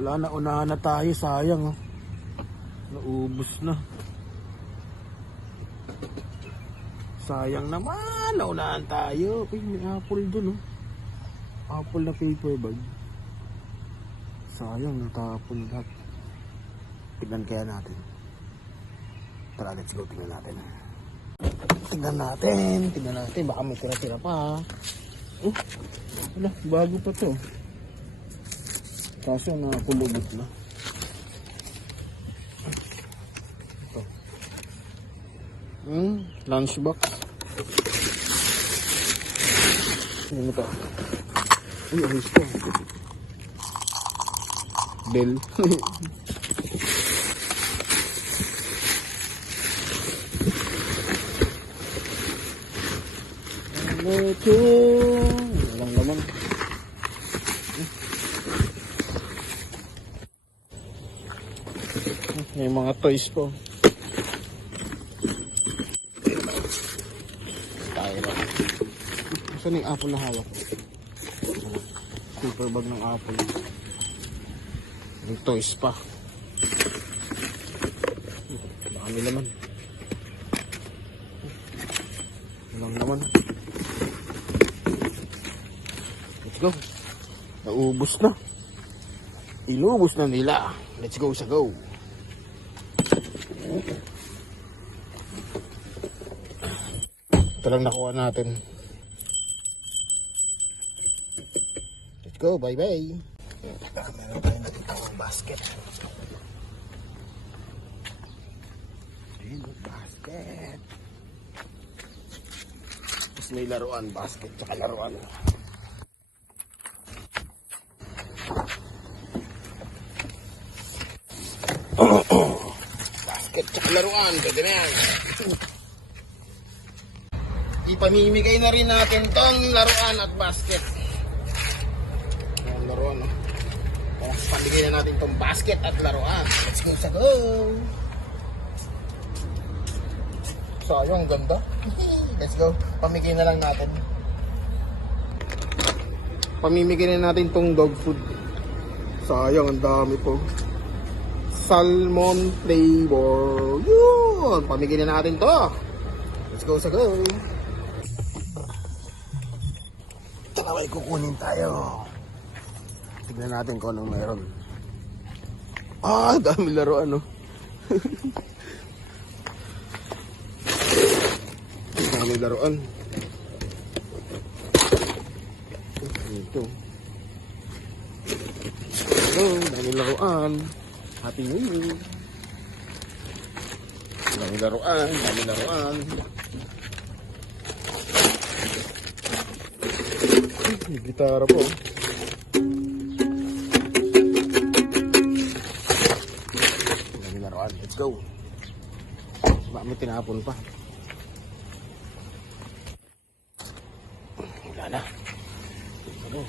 Wala na, unahan na tayo, sayang oh. Naubos na. Sayang naman, naunahan tayo. Uy, may apple dun oh. Apple na paper bag. Sayang, natapon lahat. Tignan kaya natin. Tara, let's go, tignan natin. Tignan natin, baka may tira-tira pa. Oh, wala, bago pa to. Kaso nakapulubot na. Ito. Lunchbox. Ano ito? Uy, ayos ko. Bell. Ano ito? Walang laman. May mga toys po. Tayo lang. Saan yung apple na hawak? Paper bag ng apple. May toys pa. Baka may laman. Walang laman. Let's go. Naubos na. Inubos na nila. Let's go sa go. Ito lang nakuha natin. Let's go, bye bye. Meron tayo natitawang basket. Ayun, basket. Tapos may laruan, basket tsaka laruan. Basket tsaka laruan, pwede na yan. Ipamimigay na rin natin tong laruan at basket. Ayan, laruan. Tapos pamigay na natin tong basket at laruan. Let's go sa go! Sayang, ganda. Let's go. Pamigay na lang natin. Pamimigay na natin tong dog food. Sayang, ang dami po. Salmon flavor. Yun! Pamigay na natin to. Let's go sa go! May kukunin tayo. Tignan natin kung anong meron. Dami laruan oh. Dami laruan. Ito. Dami laruan. Happy New Year. Dami laruan. May gitara po. Dami laruan. Let's go. Baka may tinapon pa. Wala na. Ano?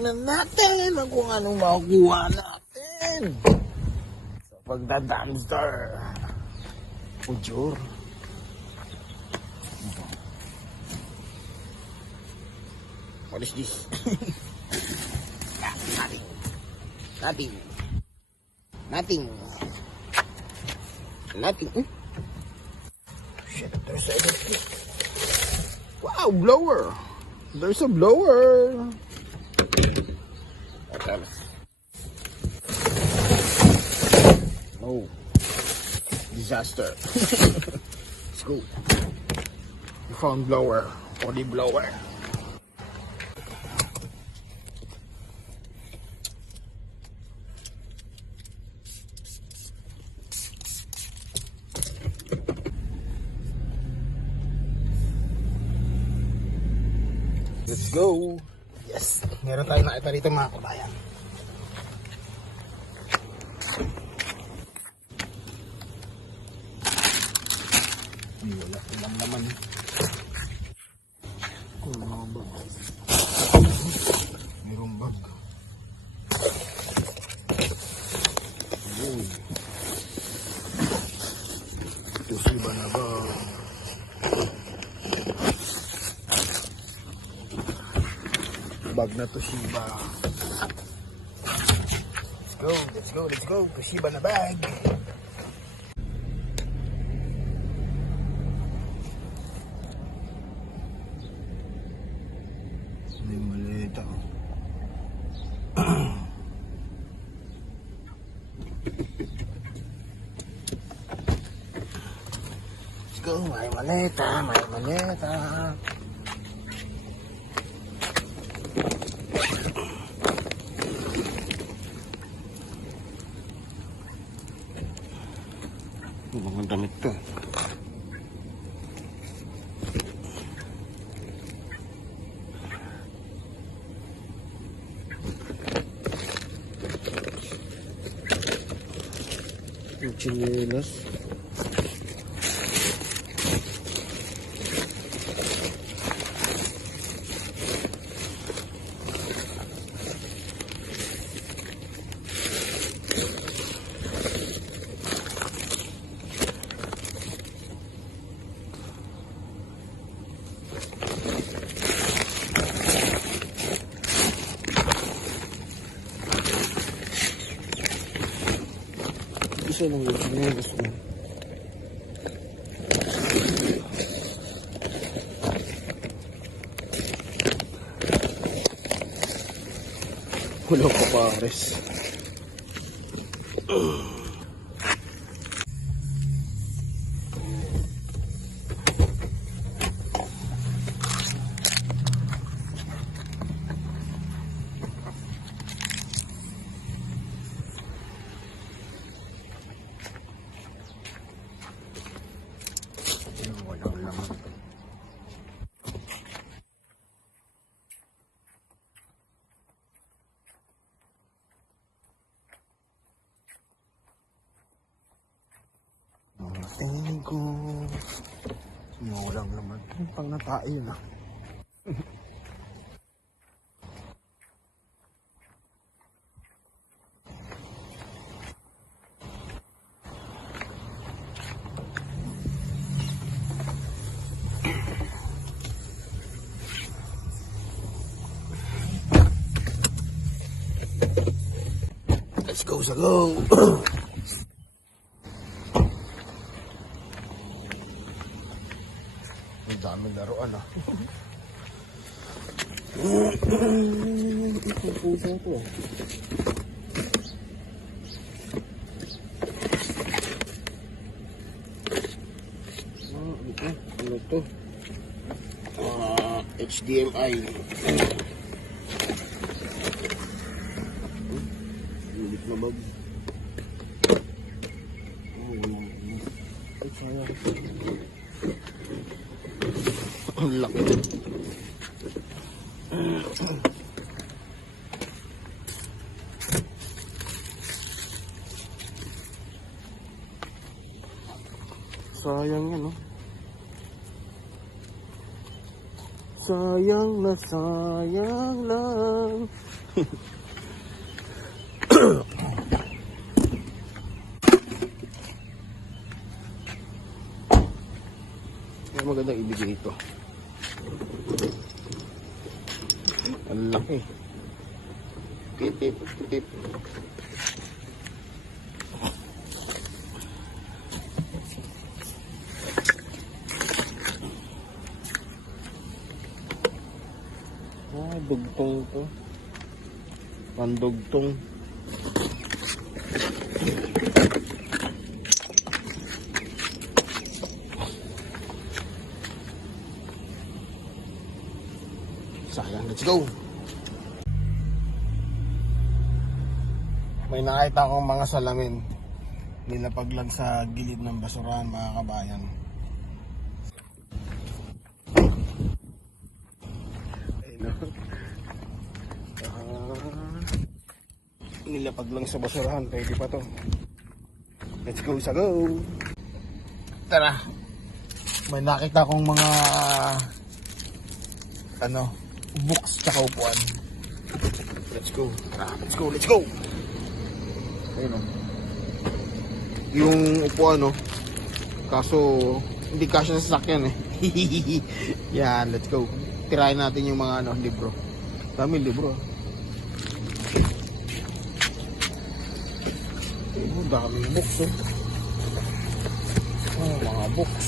Tignan natin kung anong makukuha natin sa pagda-dumpster. Ujur. What is this? Nothing. Shit, there's a electric. Wow, blower. There's a blower. Oh, disaster. Let's go. We found blower. Body blower. Let's go. Yes. Meron tayong nakita rito mga kabayan. Walang laman. Mga bag. Mayroong bag. Yun. Ito siba na bag. Bag na Toshiba. Let's go. Toshiba na bag. May maleta. Let's go. May maleta. Mga damit to. Chinelas. Isa lang yung chinelas mo. Wala pa pares. Walang laman. Tingin ko walang laman. Pang natae yun ah. Let's go sa go. Ang daming laruan ah. Ang pusa ko ah. Ano to? HDMI. Ulit na bag. Ay, sayang. Ang laki. Sayang yan, no? Sayang na sayang lang. Kaya magandang ibigay ito. Ang laki. Pip, pip, pip. Dugtong to. Pandugtong. Sayang, let's go. May nakita akong mga salamin. Nilapaglag sa gilid ng basurahan, mga kabayan. Ayun, no? nilapag lang sa basurahan, pwede pa to. Let's go sa go. Tara. May nakita kong mga books tsaka upuan. Let's go. Tara, let's go, let's go. Ayun o. Yung upuan kaso hindi kasya sa sasakyan eh. Yan, let's go. Tirahin natin yung mga libro. Dami libro. Daming books mga books.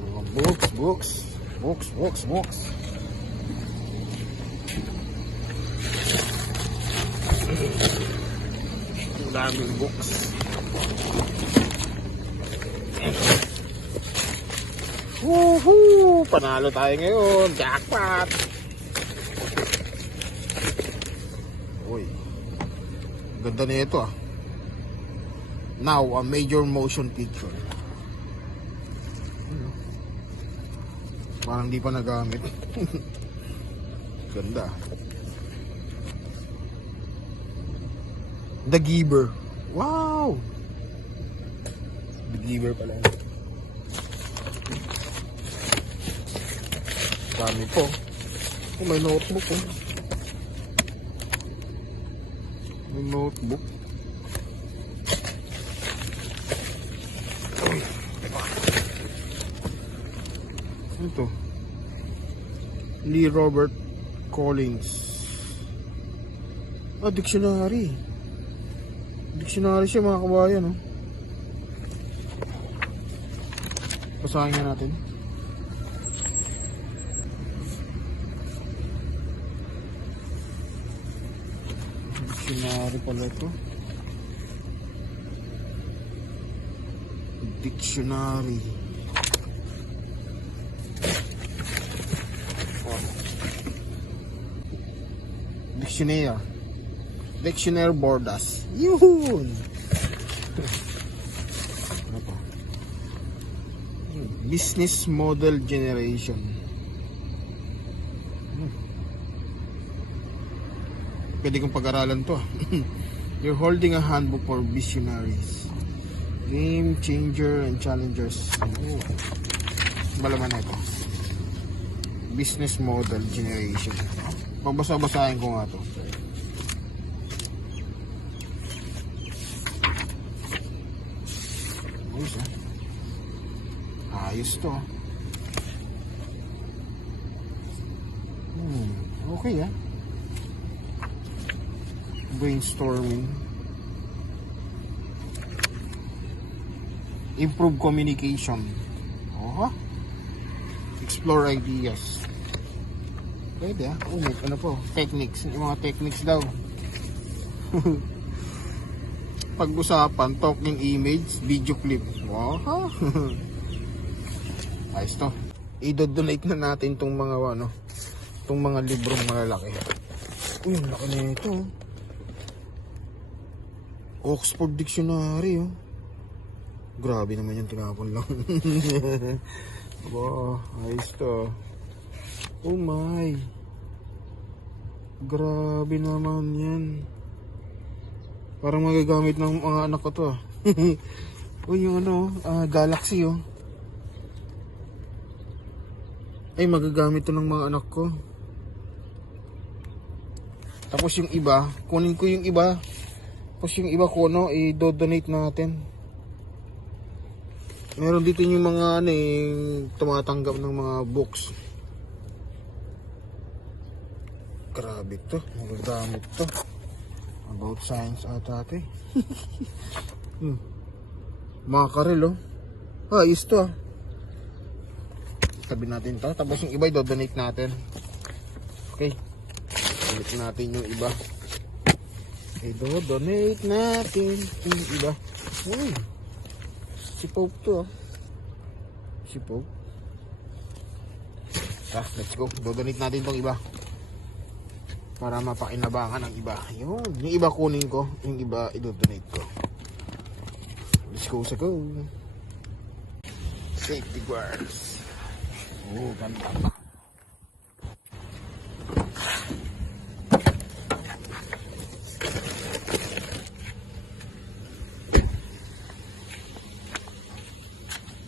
Mga books. Daming books. Woohoo! Panalo tayo ngayon. Jackpot! Uy. Ganda na ito Now, a major motion picture. Parang di pa nagamit. Ganda. The Giver. Wow! The Giver pala. Dami po. May notebook May notebook. Ito. Lee Robert Collins. Dictionary. Dictionary siya mga kabayan Basahin nga natin. Dictionary pala ito. Dictionary. Dictionary Bordas. Yun! Business Model Generation. Pwede kong pag-aralan to. You're holding a handbook for visionaries. Game changer and challengers. Malaman na ito. Business Model Generation. Babasa-basahin ko nga to. Ayos to. Okay brainstorming. Improve communication. Explore ideas. Pwede techniques. Yung mga techniques daw. Pag-usapan, talking image, video clip. Ayos to. I-donate na natin tong mga tong mga librong malalaki. Uy, ang laki na ito. Oxford Dictionary Grabe naman yung tinapon lang. Ayos to. Oh my. Grabe naman yan. Parang magagamit ng mga anak ko to Uy, yung Galaxy Ay, magagamit to ng mga anak ko. Tapos yung iba, kunin ko yung iba. Tapos yung iba ko i-donate natin. Meron dito yung mga tumatanggap ng mga books. Grabe to, magagamit to. About science ata ito Mga karel ayos to Tabi natin to. Tapos yung iba i-donate natin. Okay. Ulit natin yung iba. I-donate natin yung iba. Si Pope to Si Pope. Let's go. Do-donate natin tong iba. Para mapakinabangan ang iba. Yung iba kunin ko. Yung iba i-donate ko. Let's go sa go. Safety guards. Oo, ganda pa.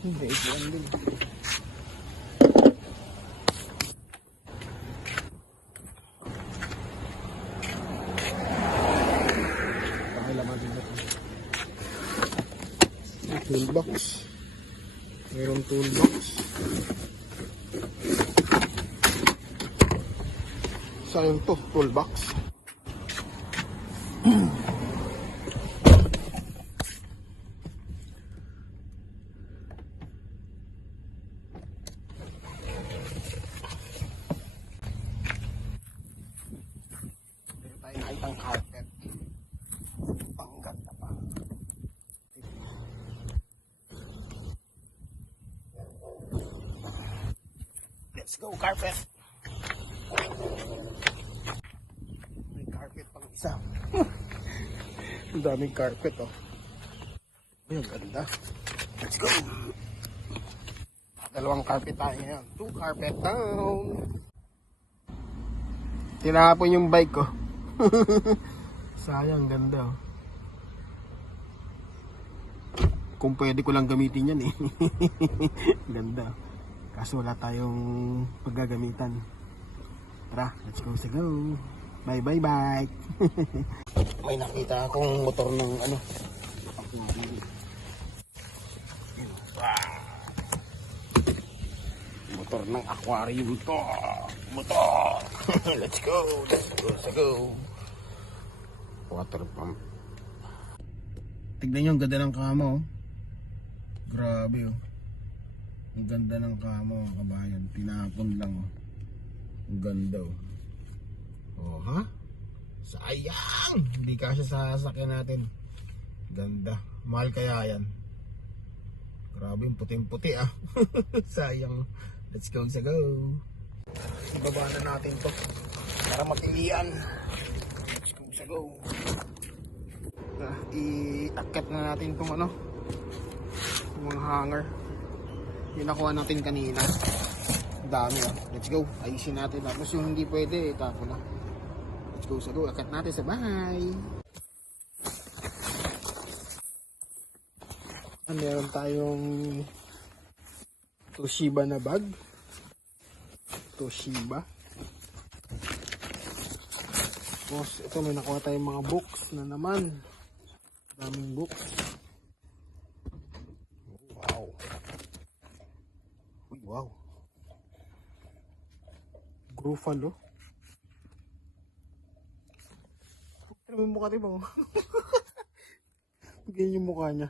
Hindi, ito din. Pakilaman din ito. Toolbox. Mayroong toolbox. Sayang to, toolbox. Meron tayo nakitang carpet. Pangganda pa. Let's go, carpet! May carpet pang isa. Ang daming carpet, oh. Ay, ang ganda. Let's go! Dalawang carpet tayo ngayon. 2 carpet down. Tinapon yung bike ko. Sayang, ganda, oh. Kung pwede ko lang gamitin yan, eh. Ganda. Kaso wala tayong paggagamitan. Tara, let's go sa go. Bye bye bye. May nakita akong motor ng ano. Motor ng aquarium to. Motor. Let's go. Let's go. Water pump. Tignan nyo ang ganda ng kama, oh. Grabe, oh. Ang ganda ng kama, mga kabayan. Tinapon lang, oh. Ang ganda, oh. Oh, ha? Sayang! Hindi kasya sa sasakyan natin. Ganda. Mahal kaya yan. Grabe, puting-puti, ah. Sayang. Let's go sa go. Ibaba na natin to para matilian. Let's go sa go. I-akit na natin itong ano, yung mga hanger. Yung nakuha natin kanina. Dami, oh. Let's go. Ayusin natin. Tapos yung hindi pwede, tapo na. Let's go sa go. Akit natin sa bahay. Meron tayong Toshiba na bag. Toshiba. Tapos ito, may nakuha tayong mga books na naman. Daming books. Wow. Uy, wow. Gruffalo. Ano yung mukha diba? Ganyan yung mukha niya.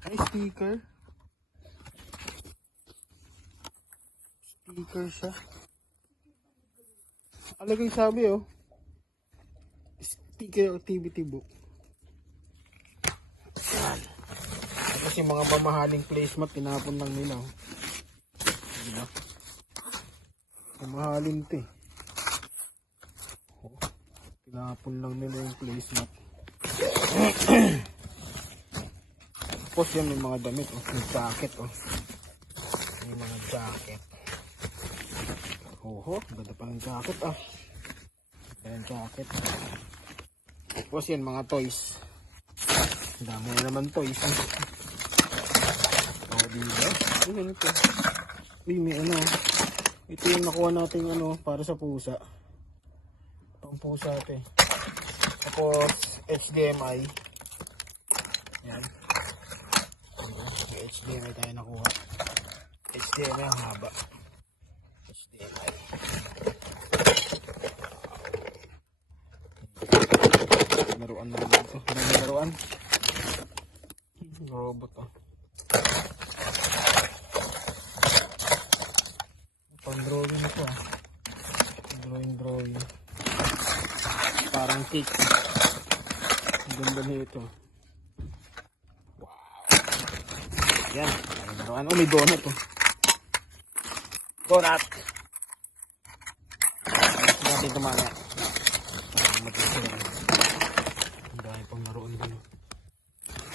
Ay, sticker. Sticker siya. Alagay sabi, oh. Sticker activity book. Yan. Tapos yung mga mamahaling placemat, tinapon lang nila, oh. Diba? Mamahalin ito, eh. Oh. Tinapon lang nila yung placemat. Tapos yan, may mga damit, oh. May jacket, oh. May mga jacket. Oho, ganda pa ng jacket, ah. Ganda ng jacket. Tapos yan, mga toys. Dami na naman toys, ah. Oh, diba? Ano ito? Uy, may ano. Ito yung nakuha natin, ano, para sa pusa. Pang pusa ito, eh. Tapos, HDMI. Yan. May HDMI tayo nakuha. HDMI ang haba. HDMI. Laruan naman ito. May laruan. Robot, oh. Pang-drawing ito, ah. Drawing. Parang cake. Ang ganda nito. Wow. Yan. Laruan. Oh, may donut, oh. Donut. Natin ito mamaya. Ang dami pang laruan din.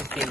Okay.